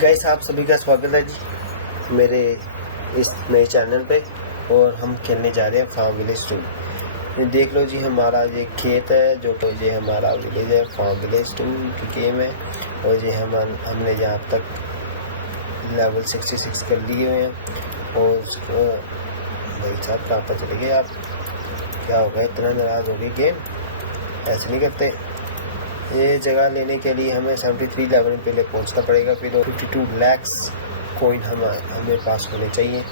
Guys आप सभी का स्वागत है जी मेरे इस नए चैनल पे। और हम खेलने जा रहे हैं फार्म विलेज 2। ये देख लो जी, हमारा ये खेत है जो तो ये हमारा विलेज है। फार्म विलेज 2 की गेम है और ये हमने यहाँ तक लेवल 66 कर लिए हुए हैं। और उसको भाई साहब कहाँ पर चले गए आप? क्या होगा, इतना नाराज़ हो गई गेम? ऐसे नहीं करते। ये जगह लेने के लिए हमें 73 लेवल में पहले पहुंचना पड़ेगा। फिर 52 लैक्स कोइन हमें पास होने चाहिए,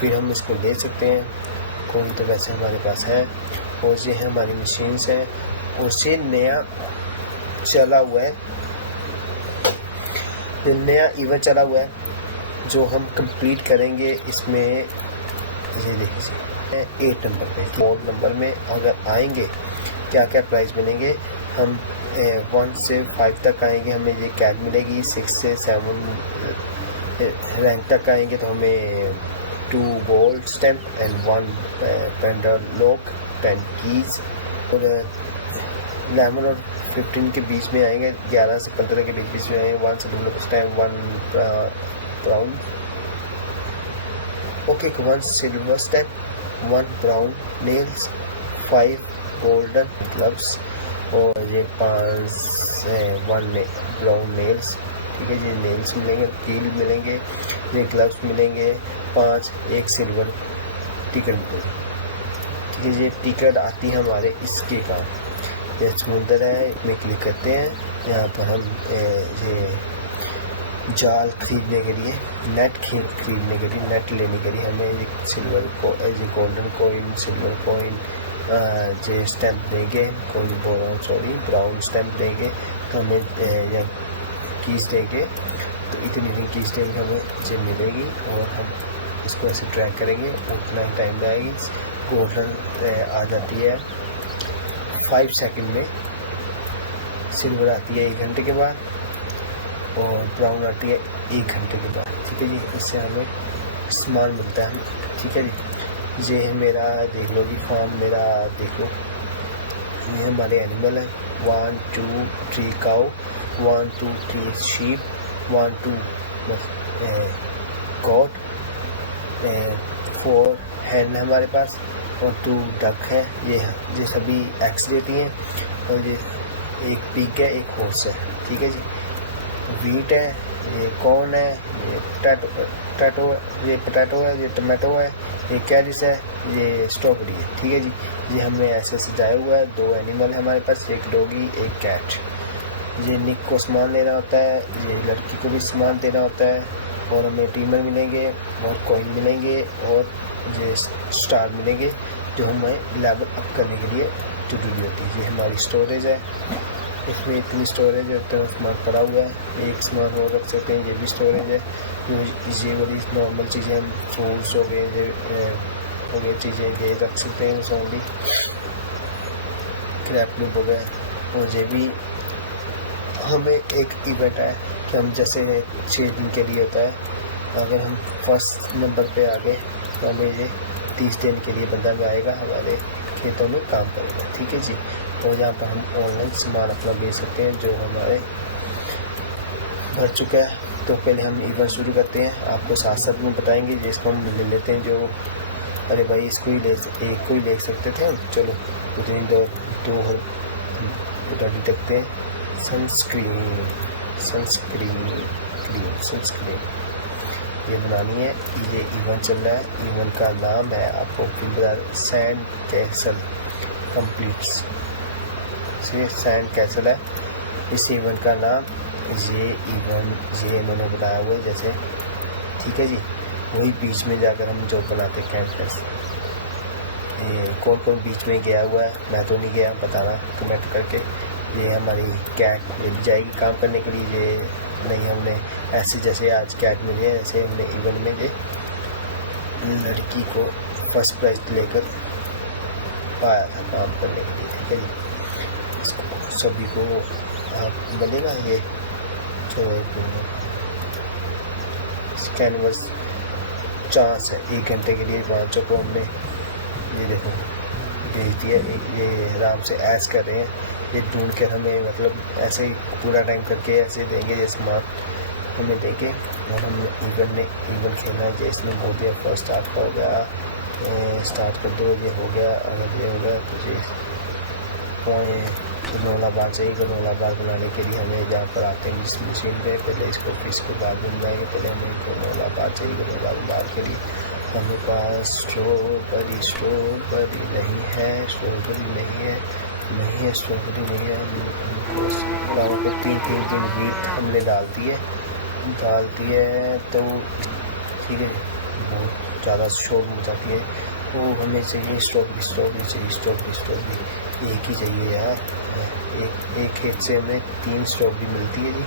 फिर हम इसको ले सकते हैं। कोइन तो वैसे हमारे पास है। और ये हमारी मशीन्स हैं और ये नया चला हुआ है, ये नया इवेंट चला हुआ है जो हम कंप्लीट करेंगे। इसमें ये देखिए 8 नंबर पे, 4 नंबर में अगर आएंगे क्या क्या प्राइस मिलेंगे। हम 1 से 5 तक आएंगे, हमें ये कैद मिलेगी। 6 से 7 रैंक तक आएंगे तो हमें 2 गोल्ड स्टैम्प एंड 1 पेंडर लॉक, 10 कीज। और 11 और 15 के बीच में आएंगे, 11 से 15 के बीच में आएंगे 1 silver stamp, 1 brown okay, 1 silver stamp, 1 brown nails, 5 golden gloves और ये 1 ब्राउन नेल्स। ठीक है, ये नेल्स मिलेंगे, कील मिलेंगे, ये ग्लव्स मिलेंगे, 5 एक सिल्वर टिकट मिलेगी। ठीक है, ये टिकट आती है हमारे इसके काम। ये समुंदर है, इसमें क्लिक करते हैं। यहाँ पर हम ये जाल खरीदने के लिए, नेट खरीदने के लिए, नेट लेने के लिए हमें ये सिल्वर को, ये गोल्डन कोइन, सिल्वर कोइन, जो स्टैम्प देंगे, कोई बोल रहा हूँ सॉरी, ब्राउन स्टैम्प देंगे तो हमें या कीज देंगे तो इतनी कीज देंगे हमें जो मिलेगी। और हम इसको ऐसे ट्रैक करेंगे, उतना ही टाइम लगेगी। गोल्डन आ जाती है 5 सेकंड में, सिल्वर आती है 1 घंटे के बाद और ब्राउन आती है 1 घंटे के बाद। ठीक है जी, इससे हमें सामान मिलता है। ठीक है जी, ये है मेरा, देख लो जी फार्म मेरा, देखो ये हमारे एनिमल है। 1 2 3 काउ, 1 2 3 शीप, 1 2 गॉट, 4 हैन है हमारे पास और 2 डक है। ये सभी एग्स देती हैं। और ये एक पिग है, एक हॉर्स है। ठीक है जी, वीट है, ये कॉर्न है, ये पोटैटो है, ये टमाटो है, ये कैरिस है, ये स्ट्रॉबेरी है। ठीक है जी, ये हमने ऐसे सजाया हुआ है। 2 एनिमल है हमारे पास, एक डॉगी, एक कैट। ये निक को सामान लेना होता है, ये लड़की को भी सामान देना होता है। और हमें टीमर मिलेंगे और कॉइन मिलेंगे और ये स्टार मिलेंगे जो हमें लेवल अप करने के लिए जरूरी होती है। ये हमारी स्टोरेज है, इसमें इतनी स्टोरेज होता है, सामान पड़ा हुआ है। एक सामान और रख सकते हैं, ये भी स्टोरेज है। ये बड़ी नॉर्मल चीज़ें, हम फ्रूट्स हो गए चीज़ें ये रख सकते हैं। ओनली क्रैपलिप हो गया। और ये भी हमें एक इवेंट है कि हम जैसे 6 दिन के लिए होता है, अगर हम फर्स्ट नंबर पे आ गए तो हमें ये 30 दिन के लिए बंदा भी आएगा, हमारे खेतों में काम करेगा। ठीक है जी, और यहाँ पर हम ऑनलाइन सामान अपना बेच सकते हैं जो हमारे भर चुका है। तो पहले हम इवेंट शुरू करते हैं, आपको साथ साथ में बताएंगे। जिसको हम ले लेते हैं, जो अरे भाई इसको ही एक को ही ले सकते थे हम। चलो उतनी दो देखते हैं। सनस्क्रीन ये बनानी है। ये इवेंट चल रहा है, इवेंट का नाम है, आपको sand castle completes. Sand castle है इस इवेंट का नाम। ये इवेंट ये मैंने बनाया हुआ है जैसे। ठीक है जी, वही बीच में जाकर हम जो बनाते हैं कैंपस। ये कौन कौन बीच में गया हुआ है, मैं तो नहीं गया, बताना कमेंट करके। ये हमारी कैट ये भी जाएगी काम करने के लिए। ये नहीं, हमने ऐसे जैसे आज कैट मिली है, ऐसे हमने इवेंट में ये लड़की को फर्स्ट प्राइज लेकर पाया था काम करने के लिए। ठीक है जी, इसको सभी को बनेगा ये जो कैनवस चांस है 1 घंटे के लिए 5 को हमने ये देखो भेज दिया। ये आराम से ऐश कर रहे हैं, ये ढूंढ कर हमें मतलब ऐसे ही पूरा टाइम करके ऐसे देंगे ये सामान। हमें देके और हम इवन खेलना है। जैसे इसमें बोल दिया फर्स्ट स्टार्ट का हो गया, स्टार्ट कर दो, ये हो गया। अगर ये हो गया तो ये गनोला बार चाहिए। गनोला बार बनाने के लिए हमें जहाँ पर आते हैं इस मशीन पे, पहले इसको बाद में बनाएंगे। पहले हमें गनोला बार चाहिए। गनोला बार के लिए हमें पास स्ट्रॉबेरी नहीं है, स्ट्रॉबेरी नहीं है। गाँव पे 3 दिन वीट हमने डाल दिए तो ठीक है, बहुत ज़्यादा शोर हो जाती है। तो हमें चाहिए स्ट्रॉबेरी एक ही चाहिए यार। एक खेत से हमें 3 स्ट्रॉबेरी मिलती है जी।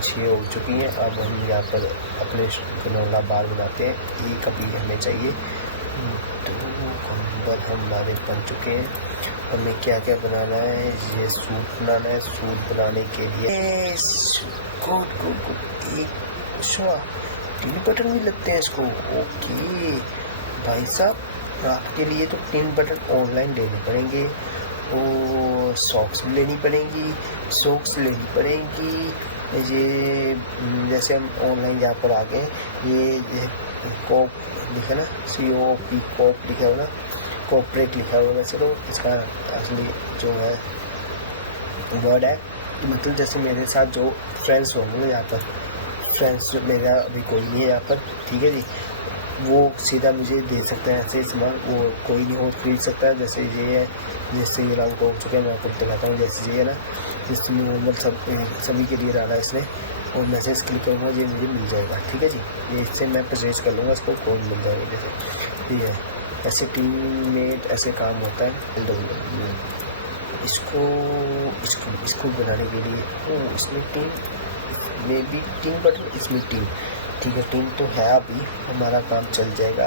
6 हो चुकी हैं। अब हम यहाँ पर अपने गनोला बार बनाते हैं। एक अभी हमें चाहिए। 2 कंबल हमारे बन चुके हैं। हमें क्या क्या बनाना है, ये सूट बनाना है। सूट बनाने के लिए गुड एक 3 बटन भी लगते हैं इसको। ओके भाई साहब, आपके लिए तो 3 बटन ऑनलाइन लेने पड़ेंगे। और सॉक्स भी लेनी पड़ेंगी। ये जैसे हम ऑनलाइन जहाँ पर आ गए, ये कॉप लिखा ना, COP कॉप लिखा हुआ ना, कॉपरेट लिखा हुआ। वैसे तो इसका असली जो है वर्ड है, मतलब जैसे मेरे साथ जो फ्रेंड्स होंगे यहाँ पर, फ्रेंड्स मेरा अभी कोई नहीं है यहाँ पर, ठीक है जी, वो सीधा मुझे दे सकते हैं ऐसे सामान। वो कोई नहीं हो खरीद सकता है। जैसे ये है, जैसे ये रंग हो चुके हैं, मैं आपको दिखाता हूँ। जैसे ये है ना, जिससे नॉर्मल सभी के लिए डाला है इसने, और मैसेज क्लिक करूँगा, ये मुझे मिल जाएगा। ठीक है जी, ये इससे मैं परचेज कर लूँगा, इसको कोड मिल जाएगा। जैसे ठीक है, ऐसे टीममेट ऐसे काम होता है। इसको बनाने के लिए इसमें टीम बटन, इसमें टीम, ठीक है, टीम तो है। अभी हमारा काम चल जाएगा।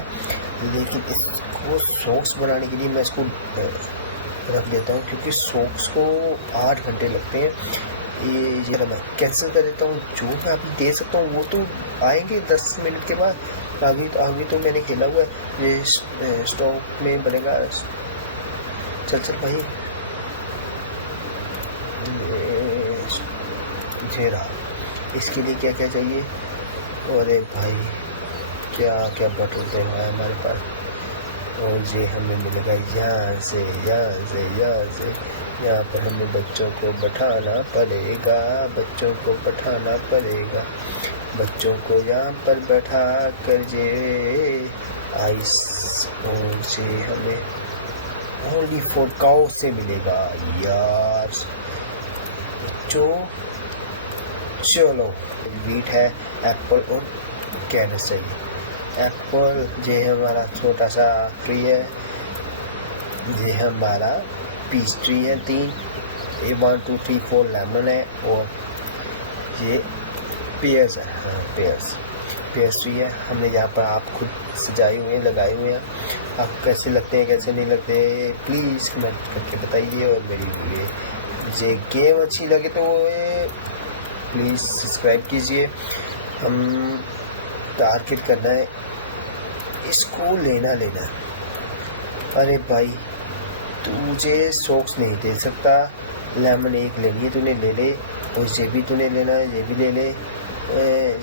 लेकिन इसको सॉक्स बनाने के लिए मैं इसको रख देता हूँ, क्योंकि सॉक्स को 8 घंटे लगते हैं। ये मैं कैंसिल कर देता हूँ। जो मैं अभी दे सकता हूँ वो तो आएंगे 10 मिनट के बाद। अभी तो मैंने खेला हुआ है, ये स्टॉक में बनेगा। चल भाई, ये रहा। इसके लिए क्या क्या चाहिए? अरे भाई, क्या क्या बटन तो है हमारे पास। और ये हमें मिलेगा यहाँ से। यहाँ पर हमें बच्चों को बैठाना पड़ेगा। बच्चों को यहाँ पर बैठा कर ये आइस, और ये हमें ओनली फॉर काउ से मिलेगा यार। चलो, वीट है, एप्पल और कैरेट चाहिए। एप्पल ये हमारा छोटा सा ट्री है, ये हमारा पीच ट्री है 3, 1 2 3 4 लेमन है, और ये पेयर्स है। हाँ, पेयर्स ट्री है। हमने यहाँ पर आप खुद सजाए हुए हैं, लगाए हुए हैं। आपको कैसे लगते हैं, कैसे नहीं लगते, प्लीज़ कमेंट करके बताइए। और मेरी ये गेम अच्छी लगे तो प्लीज़ सब्सक्राइब कीजिए। हम टारगेट करना है, इसको लेना। अरे भाई, तुझे सॉक्स नहीं दे सकता, लेमन 1 लेनी है, तूने ले ले। और ये भी तूने लेना है, ये भी ले ले।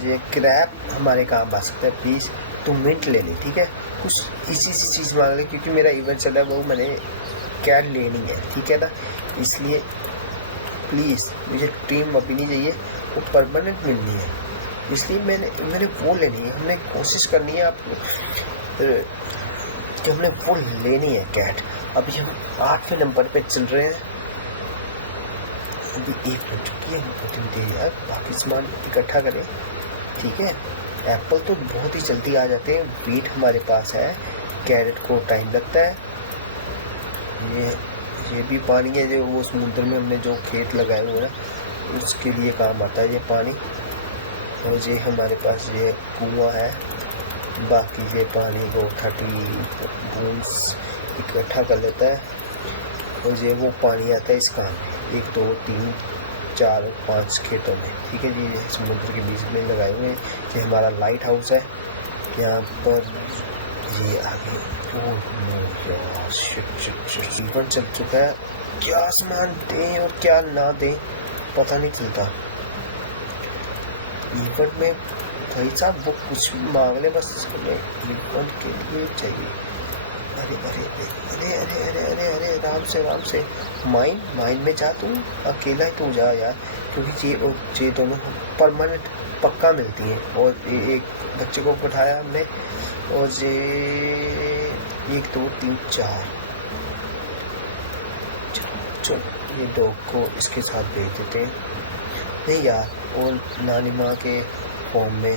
ये क्रैप हमारे काम आ सकता है, प्लीज़ तू मिंट ले ले, ठीक है। कुछ इसी सी चीज़ मांग ले, क्योंकि मेरा इवेंट चला है, वो मैंने कैट लेनी है, ठीक है ना। इसलिए प्लीज़ मुझे टीम अभी नहीं चाहिए, वो परमानेंट मिलनी है, इसलिए मैंने वो लेनी है। हमने कोशिश करनी है आपको कि हमने वो लेनी है कैट। अभी हम 8वें नंबर पे चल रहे हैं। अभी 1 बज चुकी है, हम यार बाकी सामान इकट्ठा करें, ठीक है। एप्पल तो बहुत ही जल्दी आ जाते हैं, वीट हमारे पास है, कैरेट को टाइम लगता है। ये भी पानी है, जो वो समुद्र में हमने जो खेत लगाए हुए हैं उसके लिए काम आता है ये पानी। और ये हमारे पास ये कुआं है, बाकी ये पानी को 30 बूंस इकट्ठा कर लेता है। और ये वो पानी आता है इस काम 1 2 3 4 5 खेतों में, ठीक है जी। ये समुद्र के बीच में लगाए हुए हैं। ये हमारा लाइट हाउस है, यहाँ पर ये आगे जीवन चल चुका है। क्या सामान दें और क्या ना दें पता नहीं चलता। इवेंट में भाई साहब वो कुछ भी मांग ले, बस हमें इवेंट के लिए चाहिए। अरे अरे अरे अरे अरे अरे अरे आराम से माइन में जा, तू अकेला ही तू जा यार, क्योंकि ये दोनों परमानेंट पक्का मिलती हैं। और एक बच्चे को बैठाया हमने, और ये 1 2 3 4, चल ये डॉग को इसके साथ भेज देते हैं। नहीं यार, और नानी माँ के फॉर्म में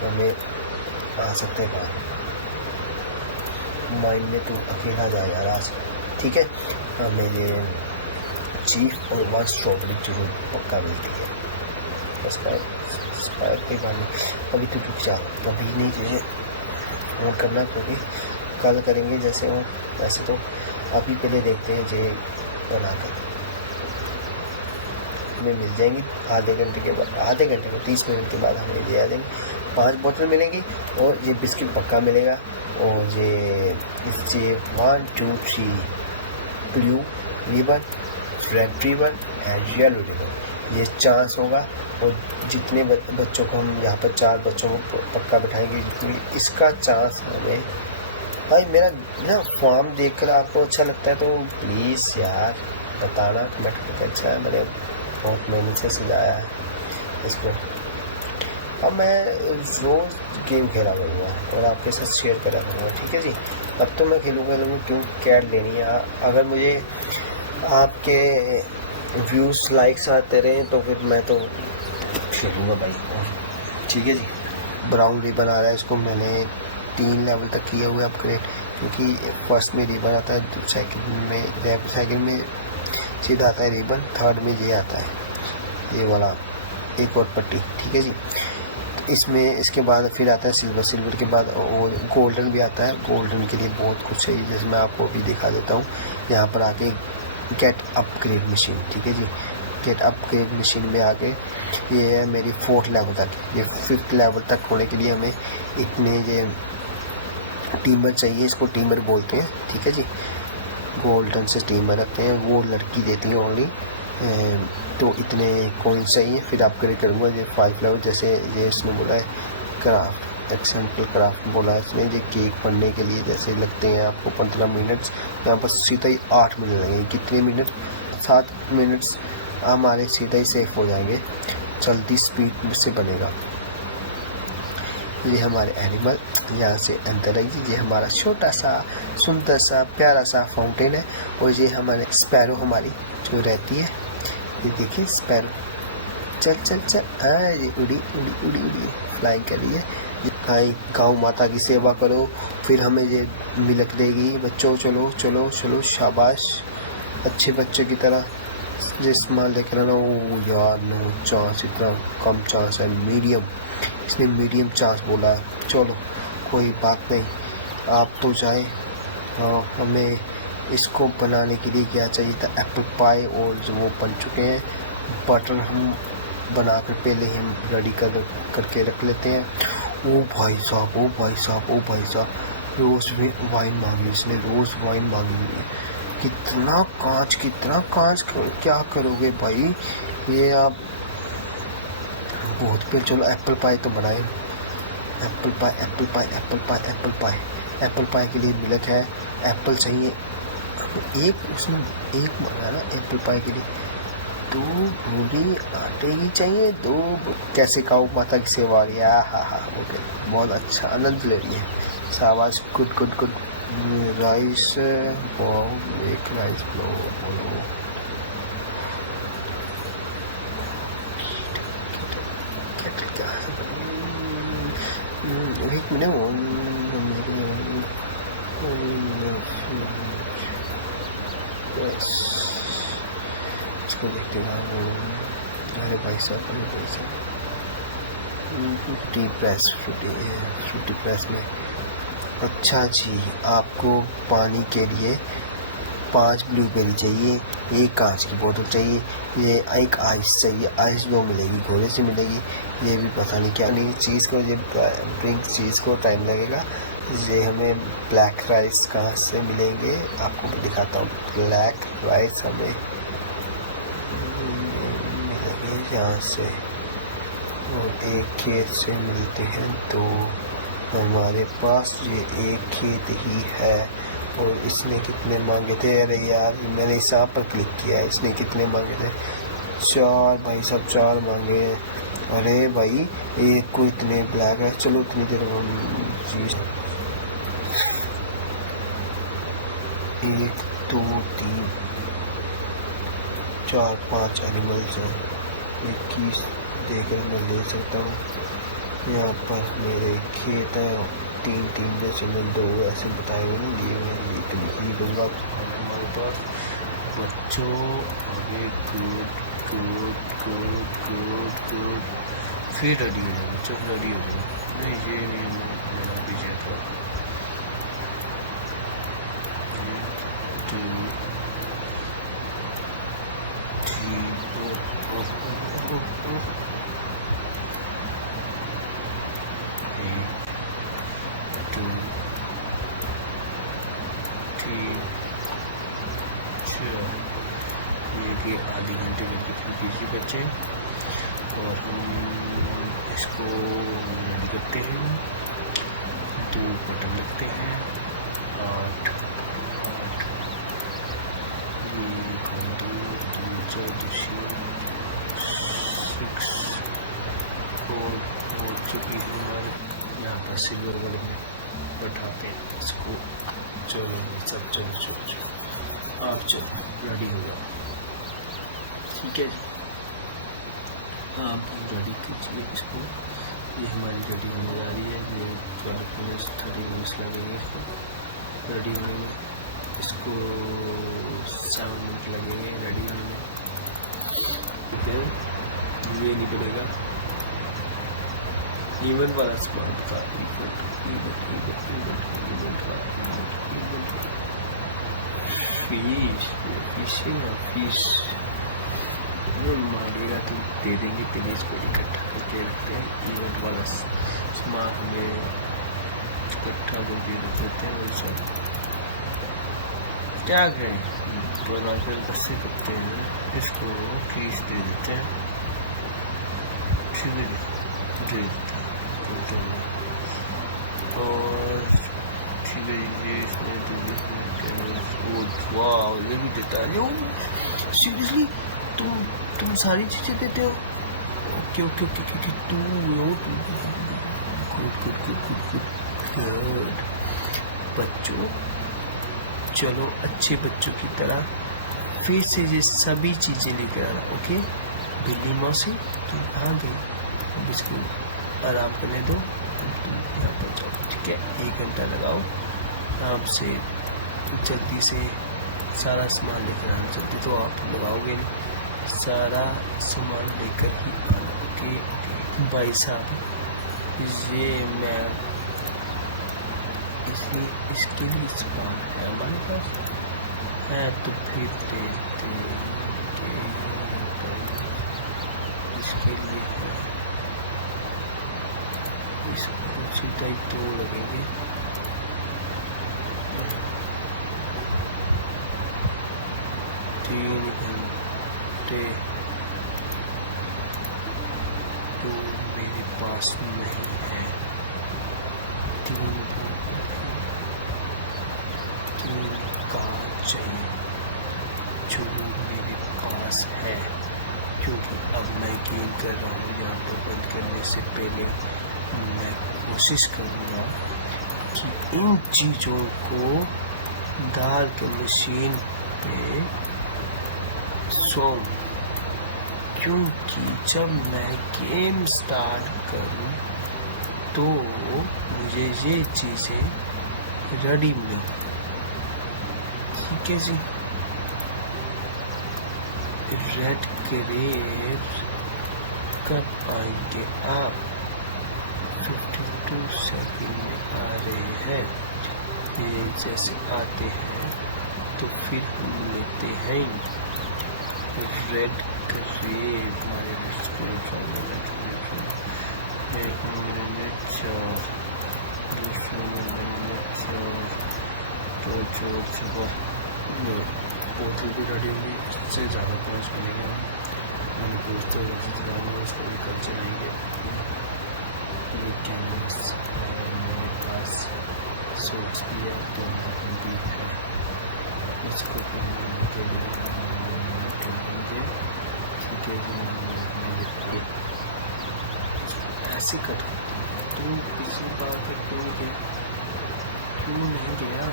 हमें आ सकते हैं बाहर। माइंड में तू अकेला जा यार आज, ठीक है। हमें ये चीफ और 1 स्ट्रॉबेरी जरूर पक्का मिलती है। सब्सक्राइब कोई बात नहीं, अभी तो रुक जा, अभी नहीं चाहिए वो करना, क्योंकि कल करेंगे जैसे हो वैसे। तो अभी पहले देखते हैं जे बनाकर हमें मिल जाएंगी आधे घंटे के बाद, आधे घंटे को 30 मिनट के बाद हमें ये आ जाएंगे। 5 बोतल मिलेंगी, और ये बिस्किट पक्का मिलेगा। और ये 1 2 3 blue ribbon, red ribbon and yellow ribbon, ये चांस होगा। और जितने बच्चों को हम यहाँ पर 4 बच्चों को पक्का बैठाएंगे, जितनी इसका चांस हमें। भाई मेरा ना फॉर्म देखकर आपको अच्छा लगता है तो प्लीज़ यार बताना कमेंट करके। अच्छा है, मैंने बहुत मेहनत से सजाया है इसको। अब मैं रोज़ गेम खेला करूँगा और आपके साथ शेयर करा करूँगा, ठीक है जी। अब तो मैं खेलूँगा क्यों कैट लेनी है। अगर मुझे आपके व्यूज़ लाइक्स आते रहे तो फिर मैं तो खेलूँगा भाई, ठीक है जी। ब्राउन रिबन आ रहा है, इसको मैंने 3 लेवल तक किया हुआ है अपग्रेड, क्योंकि फर्स्ट में रिबन आता है, सेकंड में सीधा आता है रिबन, थर्ड में ये आता है ये वाला एक और पट्टी, ठीक है जी। इसमें इसके बाद फिर आता है सिल्वर के बाद और गोल्डन भी आता है। गोल्डन के लिए बहुत कुछ है, जैसे मैं आपको भी दिखा देता हूँ। यहाँ पर आके गेट अपग्रेड मशीन, ठीक है जी। गेट अपग्रेड मशीन में आके ये है मेरी 4th लेवल तक, ये 5th लेवल तक होने के लिए हमें इतने ये टीमर चाहिए, इसको टीमर बोलते हैं, ठीक है जी। गोल्डन से टीमर रखते हैं, वो लड़की देती है ओनली। तो इतने कॉइन चाहिए, फिर अपग्रेड करूँगा ये 5 लेवल। जैसे ये इसने बोला है क्राफ्ट, एग्जाम्पल क्राफ्ट बोला है इसने, ये केक बनने के लिए जैसे लगते हैं आपको 15 मिनट्स, यहाँ पर सीधा ही 8 मिनट लगेंगे। कितने मिनट? 7 मिनट्स हमारे सीधा ही सेफ हो जाएंगे, जल्दी स्पीड से बनेगा। ये हमारे एनिमल यहाँ से अंदर आइए। ये हमारा छोटा सा सुंदर सा प्यारा सा फाउंटेन है। और ये हमारे स्पैरो हमारी जो रहती है, ये देखिए स्पैरो, चल चल चल, हाँ ये उड़ी उड़ी उड़ी उड़ी फ्लाइंग कर रही है। भाई गौ माता की सेवा करो, फिर हमें ये मिलक देगी। बच्चों चलो चलो चलो, शाबाश, अच्छे बच्चे की तरह ये सामान लेकर आना। ओ यार नो चांस, इतना कम चांस है, मीडियम, इसने मीडियम चांस बोला है। चलो कोई बात नहीं, आप तो जाए। हाँ, हमें इसको बनाने के लिए क्या चाहिए था? एप्पल पाई, और जो वो बन चुके हैं। बटर हम बनाकर पहले हम रेडी करके रख लेते हैं। ओ भाई साहब, ओ भाई साहब, ओ भाई साहब, रोज़ वाइन मांगी इसने, रोज़ वाइन मांगी हुई है। कितना कांच, क्या करोगे भाई ये आप? बहुत फिर चलो एप्पल पाई तो बनाए। एप्पल पाई के लिए मिलक है, एप्पल चाहिए एक, उसमें एक मांगा ना एप्पल पाई के लिए। 2 पूरी आटे की चाहिए, 2 कैसे खाओ माता की सेवा आ रही है। हाँ ओके, बहुत अच्छा आनंद ले रही है, शाबाश, गुड। राइस, एक राइस बोलो। क्या है? एक मिनट, इसको देखते हैं। अरे भाई साहब, फ्रूटी प्रेस में। अच्छा जी, आपको पानी के लिए 5 ब्लूबेरी चाहिए, 1 कांच की बोतल चाहिए, ये 1 आइस चाहिए। आइस जो मिलेगी घोड़े से मिलेगी, ये भी पता नहीं क्या नहीं चीज़ को, ये ड्रिंक चीज़ को टाइम लगेगा। ये हमें ब्लैक राइस कहाँ से मिलेंगे आपको दिखाता हूँ। ब्लैक राइस हमें मिलेंगे यहाँ से, और एक खेत से मिलते हैं दो। हमारे पास ये एक खेत ही है। और इसने कितने मांगे थे? अरे यार मैंने इस यहाँ पर क्लिक किया, इसने कितने मांगे थे? 4 भाई सब 4 मांगे हैं। अरे भाई एक को इतने ब्लैक है। चलो इतनी देर हम 1 2 3 4 5 एनिमल्स हैं। 21 देकर मैं ले सकता हूँ। यहाँ पर मेरे खेत हैं 3 जैसे मैं 2 ऐसे बताए हुए नहीं दिए हुए, ये तो लिख ही दूँगा। हमारे पास बच्चों आगे good good good good good फिर रेडी हो जाएगा। चल रेडी हो जाएगा। नहीं ये नहीं मेरा पीछे था। 2 3 ये आधे घंटे में कितने कीजिए बच्चे। और हम इसको रेडी करते हैं। 2 बटन लगते हैं। 8 हो चुकी है हमारे यहाँ पर सिल्वर वाले में बैठाते हैं इसको। चलो सब चलो आप चलो रेडी हो जाओ। ठीक है जी, आप रेडी कीजिए इसको। ये हमारी रेडी होने जा रही है। ये 12 मिनट 30 मिनट लगेंगे इसको रेडी होने में। इसको 7 मिनट लगेंगे रेडी होने में। फिर ये निकलेगा इवेंट वाला स्मार्ट का फिश मांगेगा तो दे देंगे। पहले इसको इकट्ठा करके रखते हैं। इवेंट वाला स्मार्ट में इकट्ठा करके रख देते हैं। और सब क्या करें बना कर कैसे करते हैं। इसको फीस दे देते हैं। दे देते हैं और ठीक है ये इसमें ये भी देता है। सीरियसली तुम सारी चीजें देते हो? Okay okay okay okay good बच्चों, चलो अच्छे बच्चों की तरह फिर से ये सभी चीजें लेकर आना। ओके बिल्ली मौसी तुम आ गई, अब इसको आराम करने दो। तुम यहाँ पर जाओ। ठीक है 1 घंटा लगाओ आराम से। जल्दी से सारा सामान लेकर आना। जल्दी तो आप लगाओगे नहीं, सारा सामान लेकर ही आना। ओके भाई साहब ये मैं इसके लिए सामान है हमारे पास है तो फिर देते इसके लिए है। इसको सीधा ही 2 लगेंगे। तीन घंटे तो मेरे पास नहीं है। 3 का चाहिए जो मेरे पास है, क्योंकि अब मैं गेम कर रहा हूँ। यहाँ पर बंद करने से पहले मैं कोशिश करूँगा कि इन चीज़ों को डाल के मशीन पे क्योंकि जब मैं गेम स्टार्ट करूँ तो मुझे ये चीज़ें रेडी मिलें। ठीक है जी। रेड ग्रेप कब आएंगे आप? 52 सेकंड में आ रहे हैं। ये जैसे आते हैं तो फिर हम लेते हैं रेड ग्रेप। हमारे बोतल भी रेडी होगी, सबसे ज़्यादा पहुँच मिलेगा। मैंने पूछते हुए चलाऊँगा उसको भी कल चलाएँगे। ये कैनवस मेरे पास सूट्स भी है, तो कंप्लीट है। इसको पहनने के लिए करेंगे, ठीक है जी। ऐसे कट तू पिछली बार पे क्यों नहीं गया?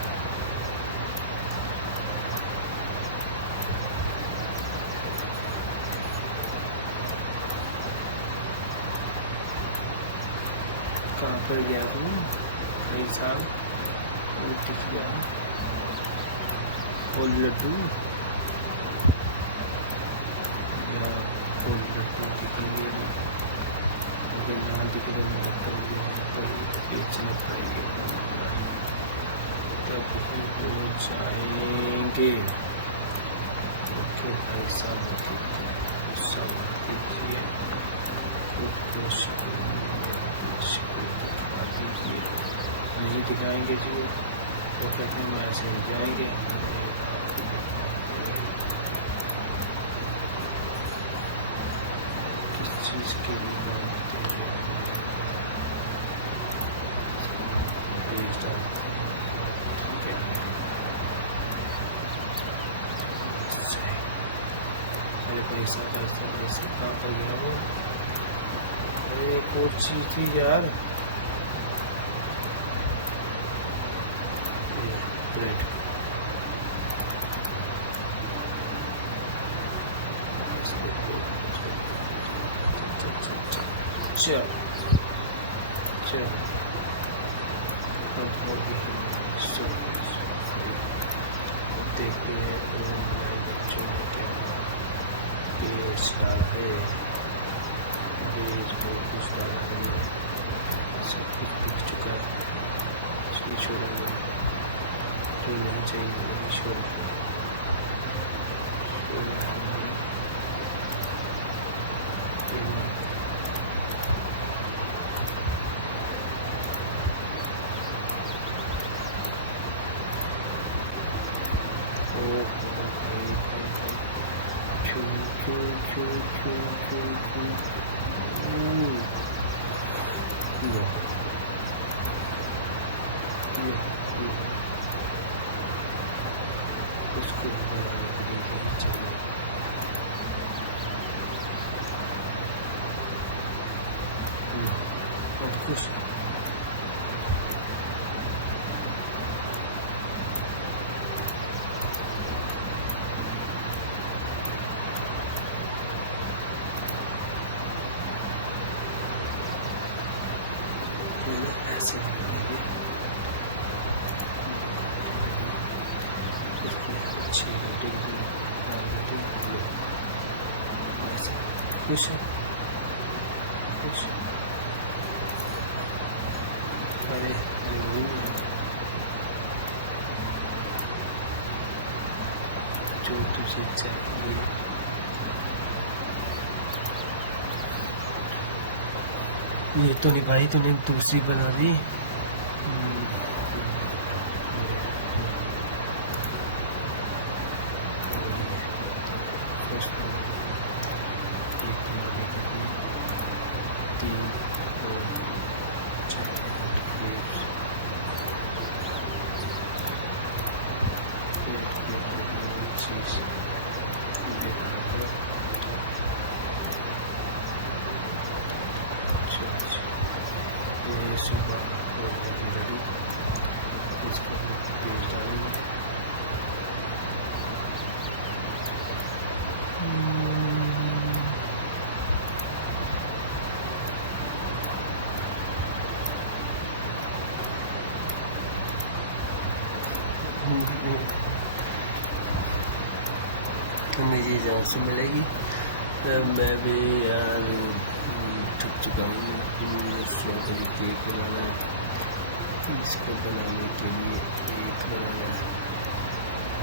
कहाँ पर गया तू? कई साल दिख गया। और लड्डू या और लड्डू दिखेंगे अगर ना दिखे तो मेरा बेचना पड़ेगा, तब हो जाएंगे। ओके भाई साहब, सब देखिए खुद को नहीं दिखाएंगे जी, तो कहने में ऐसे ही जाएंगे। किस चीज़ के लिए मानते हैं? अरे पैसा कहाँ पर गया वो? अरे एक और चीज़ थी यार, ब्रेड। चल देखते हैं बच्चों में क्या पेज डाला है, पेज में कुछ डाला है, सब कुछ दिख चुका है। इसमें छोड़ेंगे तो नहीं चाहिए, नहीं छोड़ेंगे। उसको खुश ऐसे खुश है, खुश। अरे जो तुझे चाहिए ये तो नहीं भाई, तूने दूसरी बना दी। मुझे जहाँ से मिलेगी मैं भी यार थक चुका हूँ। स्ट्रॉबेरी केक बनाना है, इसको बनाने के लिए एक बनाना है,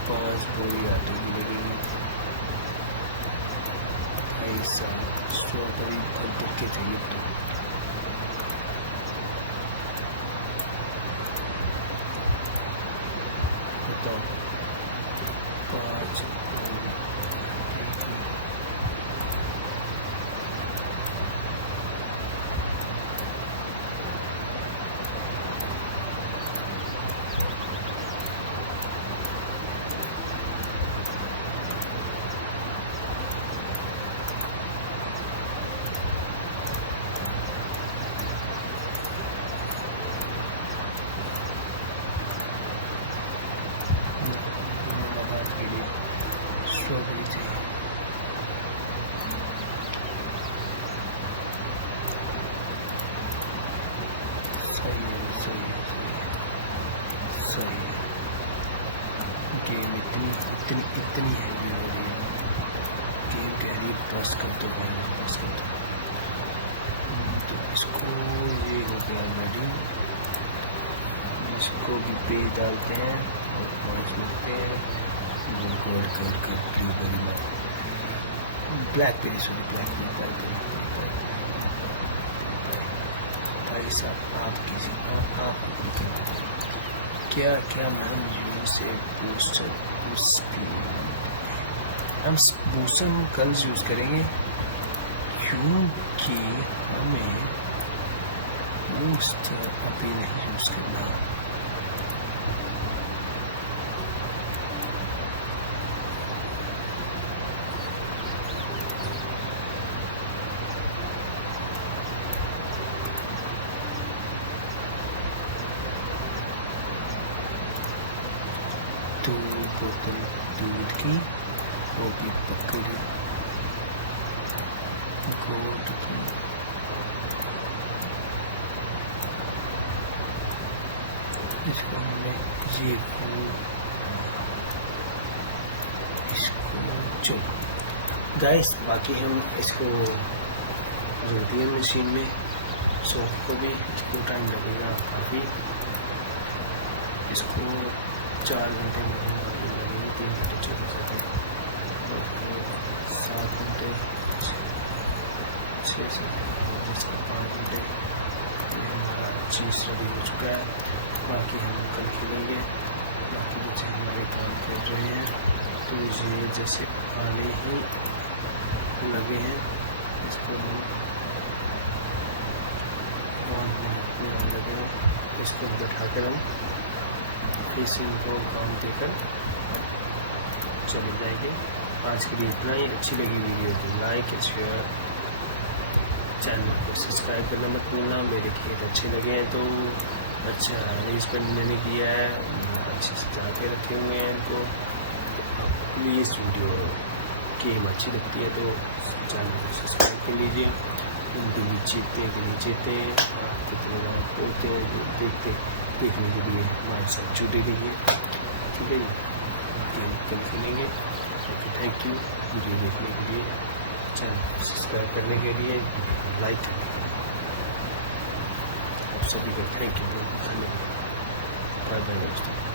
5 बोरी आटे की लगेगी। ऐसा स्ट्रॉबेरी अदरक के चाहिए तो बताओ 5 पास कर दो भाई, पास कर दो। तो इसको ये हो गया रेडी, इसको भी पे डालते हैं और 5 मिलते हैं। Blackberry, sorry blackberry. भाई साहब आप किसी आप क्या क्या मैम से बूस्टर हम बूस्टर हम कल यूज़ करेंगे क्योंकि हमें बूस्टर अभी नहीं यूज़ करना। दो बोतल दूध की, वो भी पकड़ी गोल्ड की। इसको हमने ये इसको चलो गाइस, बाकी हम इसको जोड़ दिए मशीन में। सॉफ्ट को भी इसको टाइम लगेगा काफ़ी, इसको 4 घंटे में लगेंगे, 3 घंटे 24 सेकंड, 7 घंटे 6 सेकंड, इसका 5 घंटे। ये हमारा चीज़ रेडी हो चुका है। बाकी हम कल खेलेंगे। बाकी बच्चे हमारे काम कर रहे हैं, तो ये जैसे आने ही लगे हैं, इसको हम लगे हैं, इसको बैठा कर हम इसी को काम देकर चले जाएंगे। आज के लिए इतना ही। अच्छी लगी वीडियो तो लाइक शेयर, चैनल को सब्सक्राइब करना मत भूलना। मेरे खेत अच्छे लगे हैं तो अच्छा अरेंजमेंट मैंने किया है, अच्छे से सजा के रखे हुए हैं इनको। प्लीज़ वीडियो गेम अच्छी लगती है तो चैनल को सब्सक्राइब कर लीजिए। जीतते आप कितने बार बोलते हैं देखने के लिए हमारे साथ जुड़े रहिए, ठीक है जी। गेम कल खेलेंगे। ओके, थैंक यू वीडियो देखने के लिए, चैनल सब्सक्राइब करने के लिए, लाइक। आप सभी को थैंक यू, धन्यवाद। बाय बाय दोस्तों।